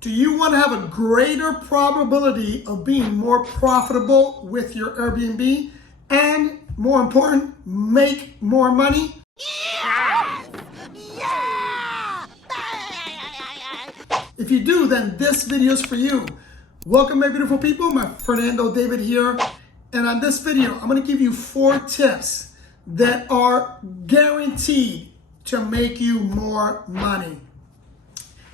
Do you want to have a greater probability of being more profitable with your Airbnb and, more important, make more money? Yeah! Yeah! If you do, then this video is for you. Welcome, my beautiful people. My Fernando David here. And on this video, I'm going to give you 4 tips that are guaranteed to make you more money.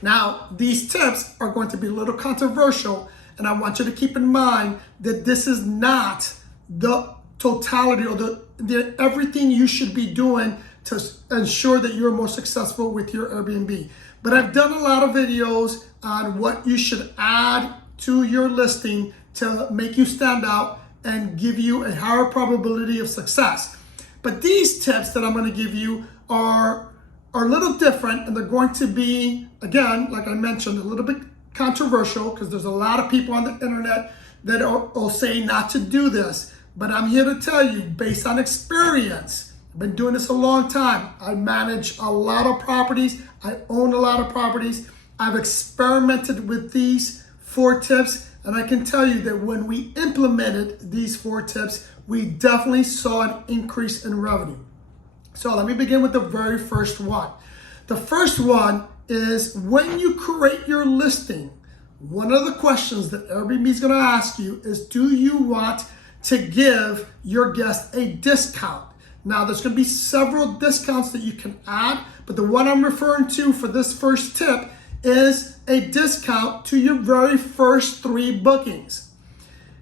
Now, these tips are going to be a little controversial, and I want you to keep in mind that this is not the totality or the everything you should be doing to ensure that you're more successful with your Airbnb. But I've done a lot of videos on what you should add to your listing to make you stand out and give you a higher probability of success. But these tips that I'm going to give you are a little different, and they're going to be, again, like I mentioned, a little bit controversial because there's a lot of people on the internet that will say not to do this. But I'm here to tell you, based on experience, I've been doing this a long time. I manage a lot of properties. I own a lot of properties. I've experimented with these 4 tips, and I can tell you that when we implemented these 4 tips, we definitely saw an increase in revenue. So let me begin with the very first one. The first one is when you create your listing, one of the questions that Airbnb is going to ask you is, do you want to give your guests a discount? Now, there's going to be several discounts that you can add, but the one I'm referring to for this first tip is a discount to your very first 3 bookings.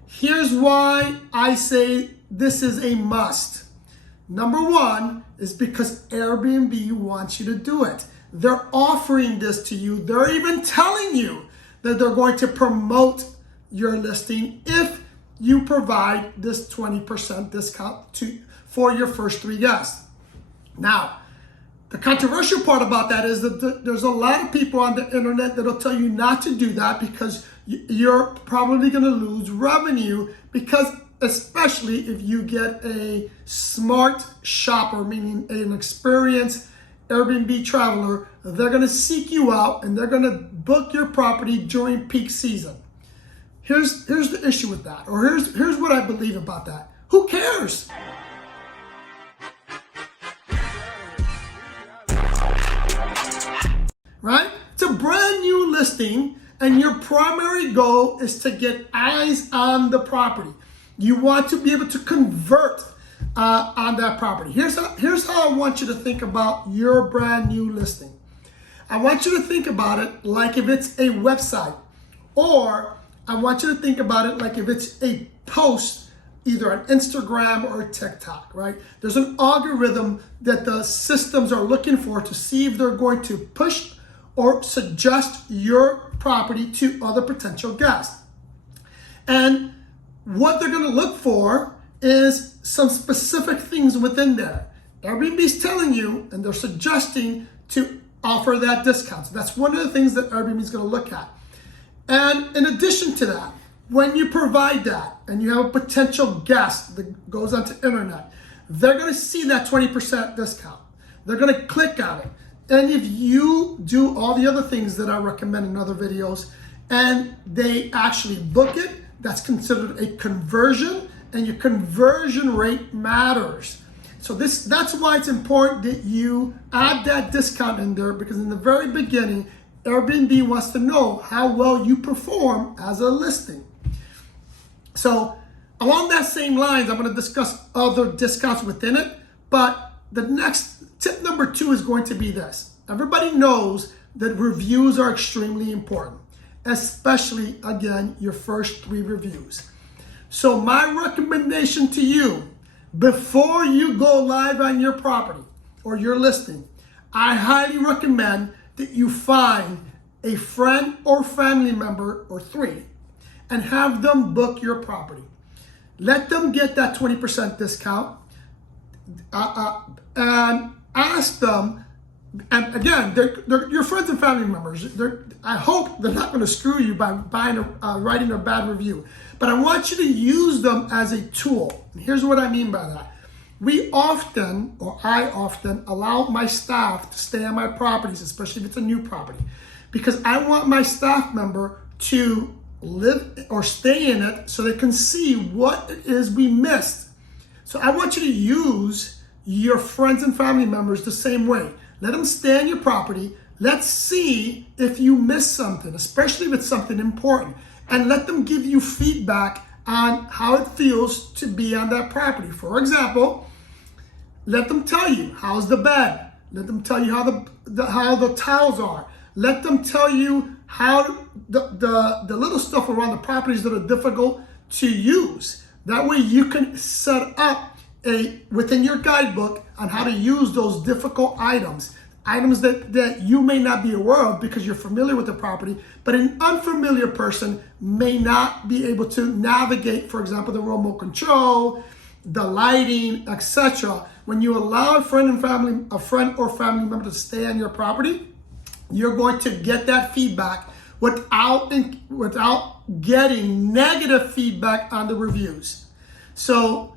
Here's why I say this is a must. Number 1 is because Airbnb wants you to do it. They're offering this to you. They're even telling you that they're going to promote your listing if you provide this 20% discount for your first 3 guests. Now, the controversial part about that is that there's a lot of people on the internet that'll tell you not to do that because you're probably going to lose revenue, because especially if you get a smart shopper, meaning an experienced Airbnb traveler, they're going to seek you out and they're going to book your property during peak season. Here's the issue with that, or here's what I believe about that. Who cares? Right? It's a brand new listing, and your primary goal is to get eyes on the property. You want to be able to convert on that property. Here's how I want you to think about your brand new listing. I want you to think about it like if it's a website, or I want you to think about it like if it's a post, either on Instagram or TikTok, right? There's an algorithm that the systems are looking for to see if they're going to push or suggest your property to other potential guests. And what they're going to look for is some specific things within there. Airbnb is telling you, and they're suggesting to offer that discount. So that's one of the things that Airbnb is going to look at. And in addition to that, when you provide that and you have a potential guest that goes onto internet, they're going to see that 20% discount. They're going to click on it. And if you do all the other things that I recommend in other videos and they actually book it, that's considered a conversion, and your conversion rate matters. So that's why it's important that you add that discount in there, because in the very beginning, Airbnb wants to know how well you perform as a listing. So along that same lines, I'm going to discuss other discounts within it, but the next tip number 2 is going to be this. Everybody knows that reviews are extremely important, especially, again, your first 3 reviews. So my recommendation to you, before you go live on your property or your listing, I highly recommend that you find a friend or family member, or 3, and have them book your property. Let them get that 20% discount, and ask them, and again, they're your friends and family members. I hope they're not going to screw you by writing a bad review. But I want you to use them as a tool. And here's what I mean by that. I often allow my staff to stay on my properties, especially if it's a new property, because I want my staff member to live or stay in it so they can see what it is we missed. So I want you to use your friends and family members the same way. Let them stay on your property. Let's see if you missed something, especially if it's something important, and let them give you feedback on how it feels to be on that property. For example, let them tell you, how's the bed? Let them tell you how the towels are. Let them tell you how the little stuff around the properties that are difficult to use. That way you can set up within your guidebook on how to use those difficult items that you may not be aware of because you're familiar with the property, but an unfamiliar person may not be able to navigate, for example, the remote control, the lighting, etc. When you allow a friend or family member to stay on your property, you're going to get that feedback without getting negative feedback on the reviews. So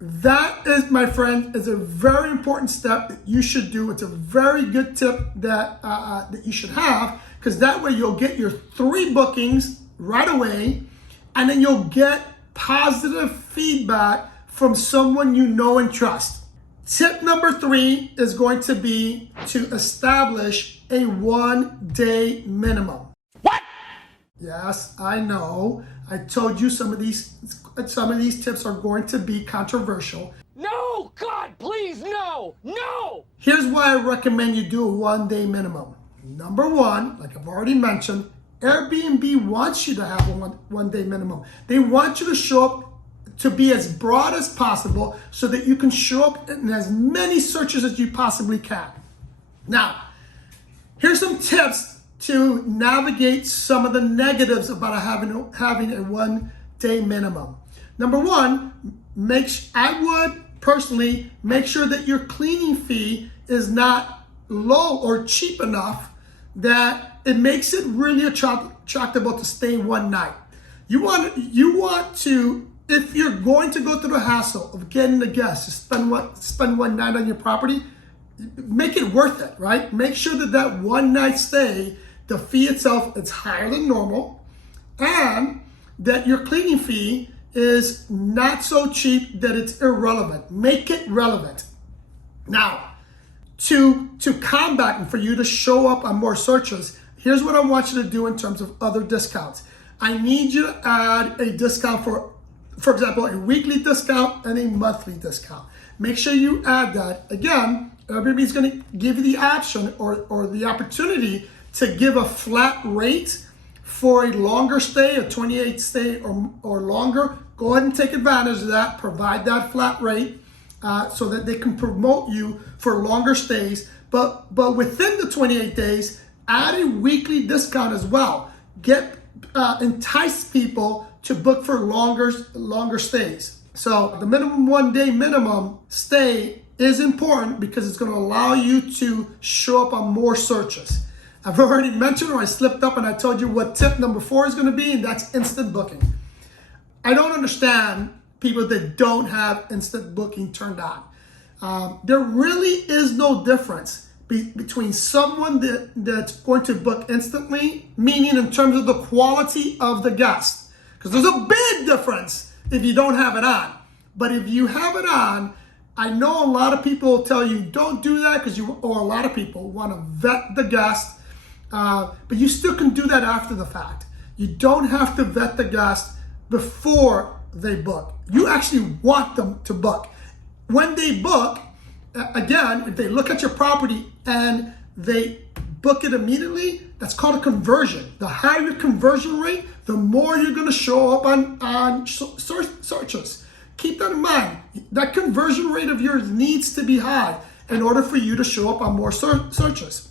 that is, my friend, is a very important step that you should do. It's a very good tip that you should have, because that way you'll get your 3 bookings right away, and then you'll get positive feedback from someone you know and trust. Tip number 3 is going to be to establish a 1-day minimum. What? Yes, I know. I told you some of these tips are going to be controversial. No, God, please, no, no! Here's why I recommend you do a 1-day minimum. Number 1, like I've already mentioned, Airbnb wants you to have a one-day minimum. They want you to show up to be as broad as possible so that you can show up in as many searches as you possibly can. Now, here's some tips to navigate some of the negatives about having a 1-day minimum. Number 1, I would personally make sure that your cleaning fee is not low or cheap enough that it makes it really attractable to stay one night. You want to, if you're going to go through the hassle of getting a guest to spend one night on your property, make it worth it, right? Make sure that 1 night stay, the fee itself is higher than normal, and that your cleaning fee is not so cheap that it's irrelevant. Make it relevant. Now, to combat and for you to show up on more searches, here's what I want you to do in terms of other discounts. I need you to add a discount for example, a weekly discount and a monthly discount. Make sure you add that. Again, Airbnb is going to give you the option or the opportunity to give a flat rate for a longer stay, a 28 stay or longer. Go ahead and take advantage of that. Provide that flat rate so that they can promote you for longer stays. But within the 28 days, add a weekly discount as well. Entice people to book for longer stays. So the minimum 1-day minimum stay is important because it's going to allow you to show up on more searches. I've already mentioned, or I slipped up and I told you what tip number 4 is going to be, and that's instant booking. I don't understand people that don't have instant booking turned on. There really is no difference between someone that's going to book instantly, meaning in terms of the quality of the guest. Because there's a big difference if you don't have it on. But if you have it on, I know a lot of people will tell you don't do that or a lot of people want to vet the guest, but you still can do that after the fact. You don't have to vet the guest before they book. You actually want them to book. When they book, again, if they look at your property and they book it immediately, that's called a conversion. The higher your conversion rate, the more you're going to show up on searches. Keep that in mind. That conversion rate of yours needs to be high in order for you to show up on more searches.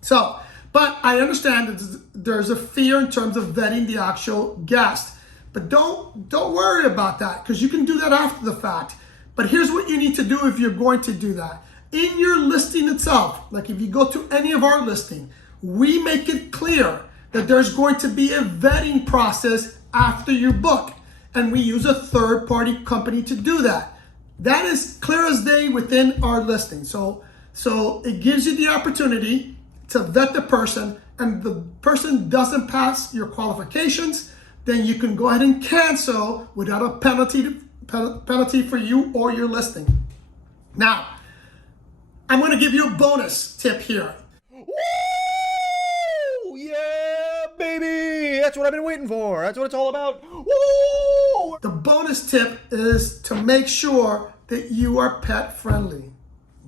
So, but I understand that there's a fear in terms of vetting the actual guest. But don't worry about that, because you can do that after the fact. But here's what you need to do if you're going to do that. In your listing itself, like if you go to any of our listing, we make it clear that there's going to be a vetting process after you book. And we use a third-party company to do that. That is clear as day within our listing. So it gives you the opportunity to vet the person and the person doesn't pass your qualifications, then you can go ahead and cancel without a penalty for you or your listing. Now, I'm going to give you a bonus tip here. Woo! Yeah, baby! That's what I've been waiting for. That's what it's all about. Woo! The bonus tip is to make sure that you are pet friendly.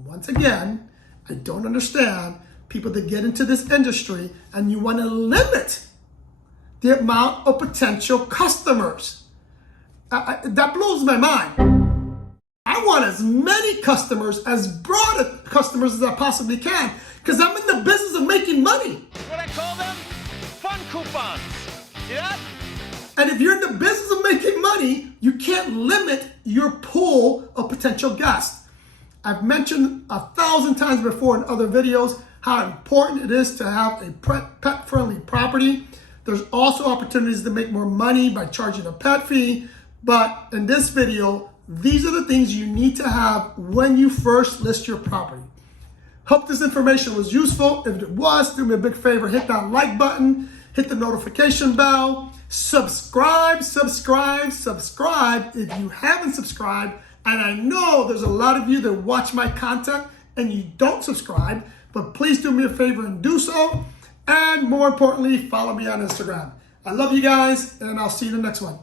Once again, I don't understand people that get into this industry and you want to limit the amount of potential customers. That blows my mind. I want as many customers, as broad of customers as I possibly can, because I'm in the business of making money. What I call them? Fun coupons. See that? And if you're in the business of making money, you can't limit your pool of potential guests. I've mentioned 1,000 times before in other videos how important it is to have a pet-friendly property. There's also opportunities to make more money by charging a pet fee. But in this video, these are the things you need to have when you first list your property. Hope this information was useful. If it was, do me a big favor, hit that like button, hit the notification bell, subscribe if you haven't subscribed. And I know there's a lot of you that watch my content and you don't subscribe, but please do me a favor and do so. And more importantly, follow me on Instagram. I love you guys, and I'll see you in the next one.